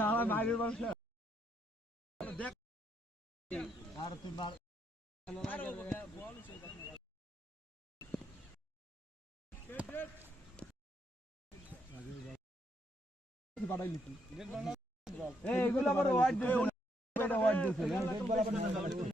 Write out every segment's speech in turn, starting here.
আমার মায়ের বলছে এগুলো আবার ওয়ার্ড এটা ওয়ার্ড তো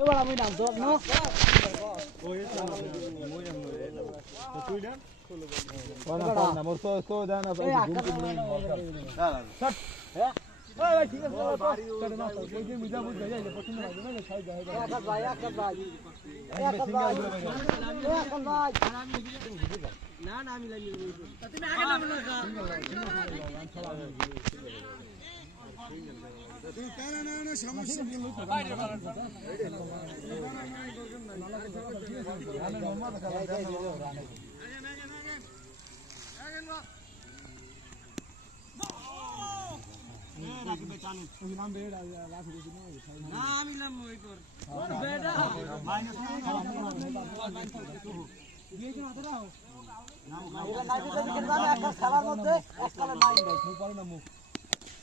এবার আমি নাম তো না না না আমি খেলার মধ্যে এককালে নাই মুখ পারে না মুখ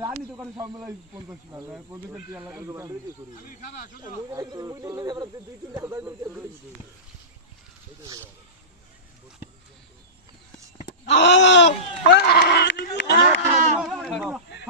রানি দোকানে সব মিলাই পঞ্চাশ টাকা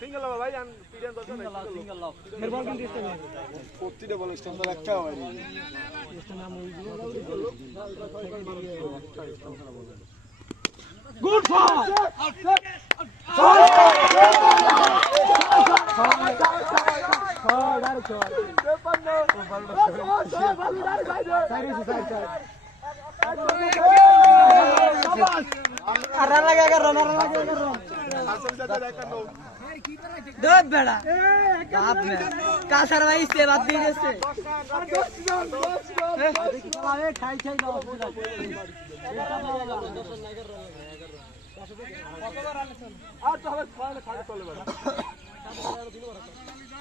সিঙ্গেল ভাই আন পিডিয়ান দশ সিঙ্গেল এর বল কিন্তু ইস্তে নেই প্রতিটা বল স্ট্যান্ডার একটা হয় গুড শট আর রান লাগে রান রান লাগে রান দোব বেড়া বাপ রে। কাসার ভাই সে বাদ দিয়ে গেছে?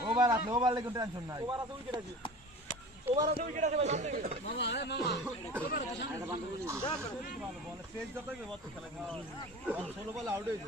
ওভার আছে ওভার লেগে টেনশন নাই ওভার আছে উইকেট আছে ওভার আছে উইকেট আছে ভাই সামনে মামা আরে মামা ওভার আছে সামনে বল পেজ যত বল খেলা। 16 বল আউট হয়েছে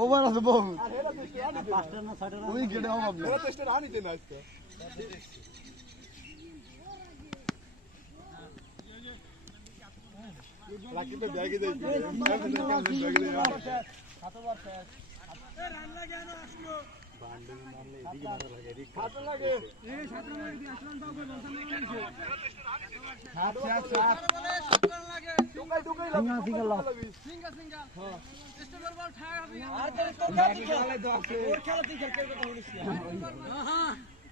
ওভার আছে বহু উইকেটে অভাব নেই। আর তো খেলা তুই খেল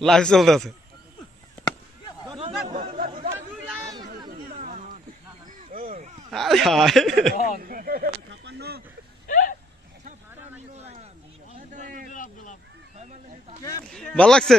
লাইভ চলতেছে ভালো লাগছে?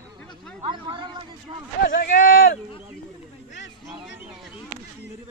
তো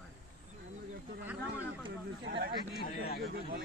দেখে দেখালো আমার পিছে একজন একটু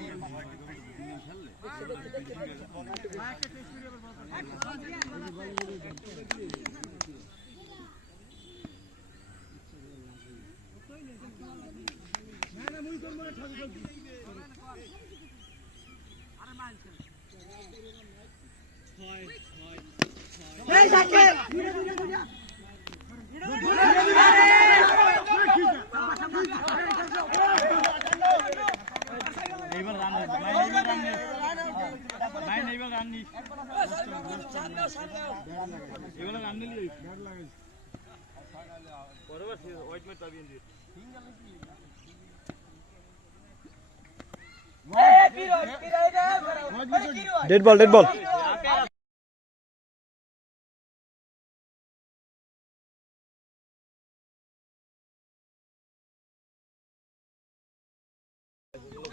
ডেড বল না বলে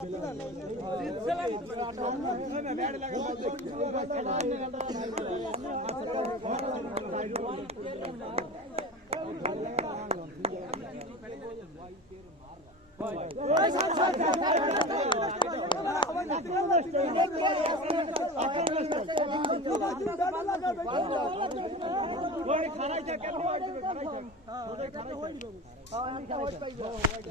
চলে এখানে বই রয়েছে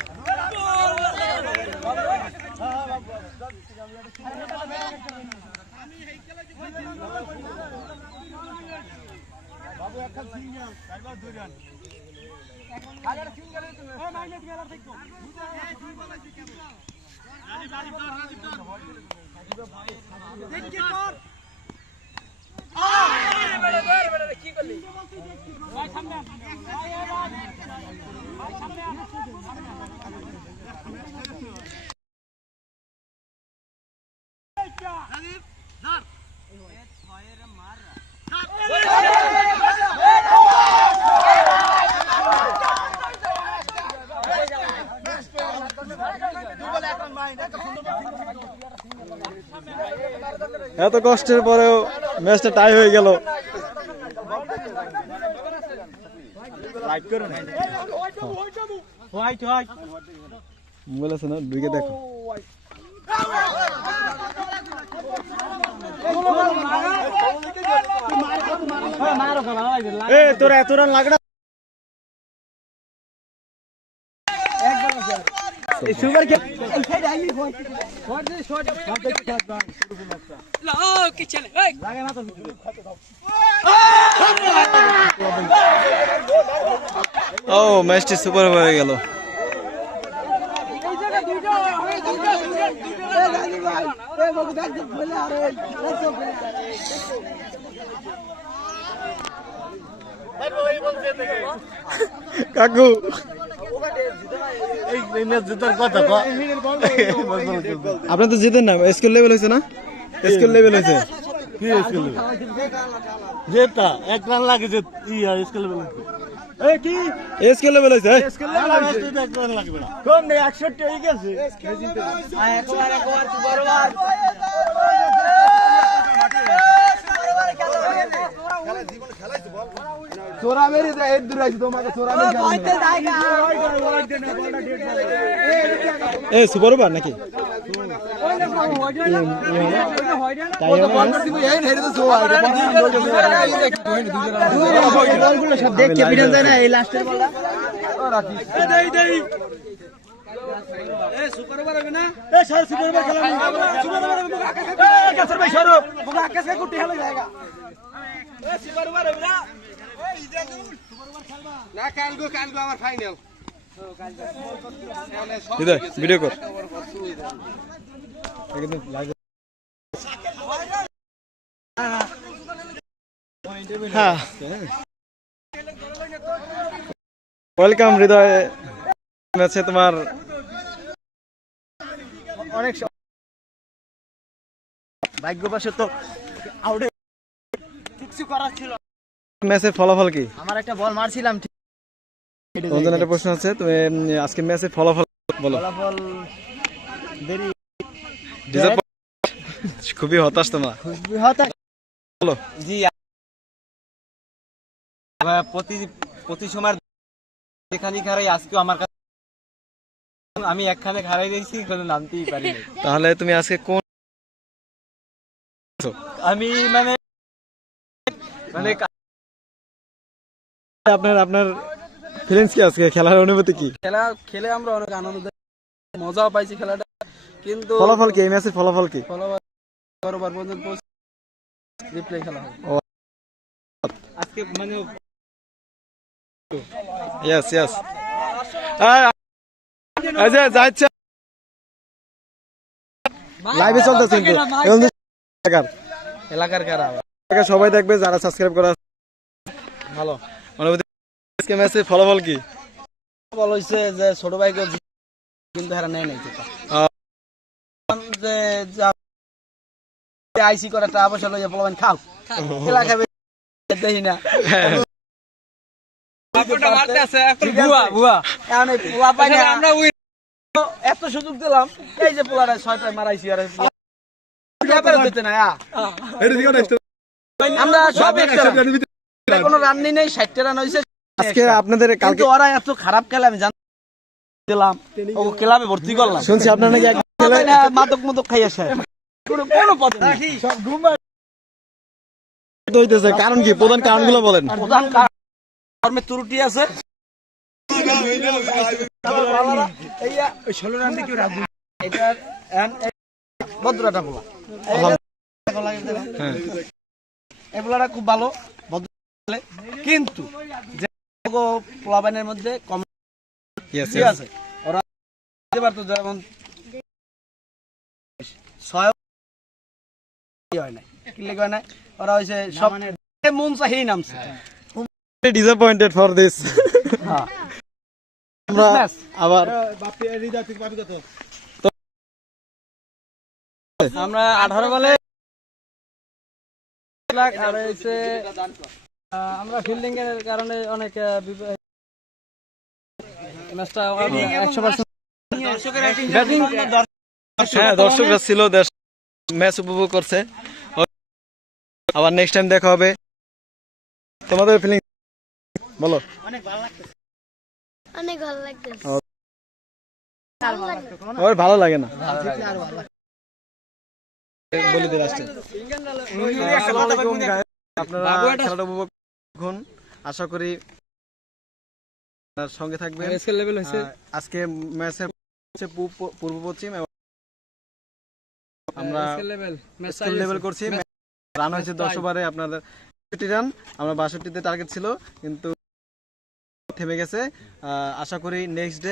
এত কষ্টের পরেও ম্যাচটা টাই হয়ে গেল। মোবাইল আছে না? ঢুকে দেখো। তোরা এত রান লাগড়া। সুগার কে ও ম্যাচটি সুপার হয়ে গেল। কাকু। এই ম্যাচ কথা কয় আপনি তো জিতেন না স্কুল লেভেল হয়েছে না? স্কুল লেভেল হয়েছে। কি স্কুল জেতা এক রান লাগে যে ইয়া স্কুল এই কি? স্কুল লেভেল হয়েছে। স্কুল এক রান লাগবে না। কোন নেই 61 হয়ে গেছে? একবার একবার বরবার চোরা মেরে দে এর দূর তোমাকে চোরা মেরে এ সুপার ওভার নাকি তাই এই হেরে তো সোয়া বলগুলো সব দেখতে ভিডিও যায় না এই লাস্টের বলটা সুপার ওভার খেলা ভাই সরো আকাশ কুটি হেলে জায়গা না কালগো কালগো আমার ফাইনাল হৃদয় ভিডিও কর। live- হ্যাঁ। ওয়েলকাম হৃদয়। ম্যাচে তোমার? অনেক ভাগ্যবশত আউটে কিছু করার ছিল। ম্যাচের ফলাফল কি? আমার একটা বল মারছিলাম একটা প্রশ্ন আছে তুমি আজকে ফলাফল বলো। ফলাফল দেরি। Disappoint- খুবই হতাশ তোমার। হতা বলো। জি প্রতি প্রতি সময় যেখানে খারাই আজকেও আমার কাছে আমি একখানে খারাই দিয়েছি কোনো নামতেই পারি তাহলে তুমি আজকে কোন আমি মানে মানে আপনার আপনার ফিলিংস কি আজকে? খেলার অনুভূতি কি? খেলা খেলে আমরা অনেক আনন্দ মজাও পাইছি খেলাটা কিন্তু ফলাফল কি? এই ম্যাচের ফলাফল কি? ফলাফল বারবার পর্যন্ত রিপ্লে খেলা হয়। আজকে মানে ইয়েস ইয়েস এই যাচ্ছে। লাইভে চলতেছে কিন্তু। এলাকার এলাকার। কারা? সবাই দেখবে যারা সাবস্ক্রাইব করা ভালো। আজকে ম্যাচের ফলাফল কি? বল হইছে যে ছোট ভাই কিন্তু হেরা নেই নাই যে আইসি করে টাকা পয়সা লইয়া খাও। খেলা খাবে দেখি না। আমরা এত সুযোগ দিলাম এই যে পোলাটা ছয়টায় মারাইছি আর। আমরা সব একটা কোনো রান নেই ষাটটা রান হয়েছে আজকে আপনাদের কালকে ওরা এত খারাপ খেলে আমি জান দিলাম। ও ক্লাবে ভর্তি করলাম। শুনছি আপনার নাকি মাদক মাদক খাই আসে। কোনো কোনো পথে। হইতেছে কারণ কি? প্রধান কারণগুলো বলেন। প্রধান কারণ ত্রুটি আছে। ভদ্রটা বলা। হ্যাঁ। খুব ভালো কিন্তু পোলাবানের মধ্যে কম ইয়েস ঠিক আছে? ওরা দিতে পারতো যেমন ছয় হয় নাই? কি লেগে হয় নাই? ওরা হয়েছে সব মন নামছে। ডিসঅ্যাপয়েন্টেড ফর দিস হ্যাঁ। আমরা। আবার আমরা আঠারো বলে লাখ আর হয়েছে আমরা ফিল্ডিং এর কারণে অনেক আহ, ম্যাচটা একশো পার্সেন্ট হ্যাঁ দর্শকরা ছিল ম্যাচ উপভোগ করছে। আবার নেক্সট টাইম দেখা হবে। তোমাদের ফিলিং বলো। অনেক ভালো লাগতেছে ওর ভালো লাগে না। বলে দিন আসছে। আপনারা খেলাটা উপভোগ আশা করি সঙ্গে থাকবে আজকে ম্যাচের পূর্ব পশ্চিম আমরা স্কুল লেভেল করছি। রান হয়েছে দশ ওভারে আপনাদের বাষট্টি রান। আমরা বাষট্টিতে টার্গেট ছিল কিন্তু থেমে গেছে। আশা করি নেক্সট ডে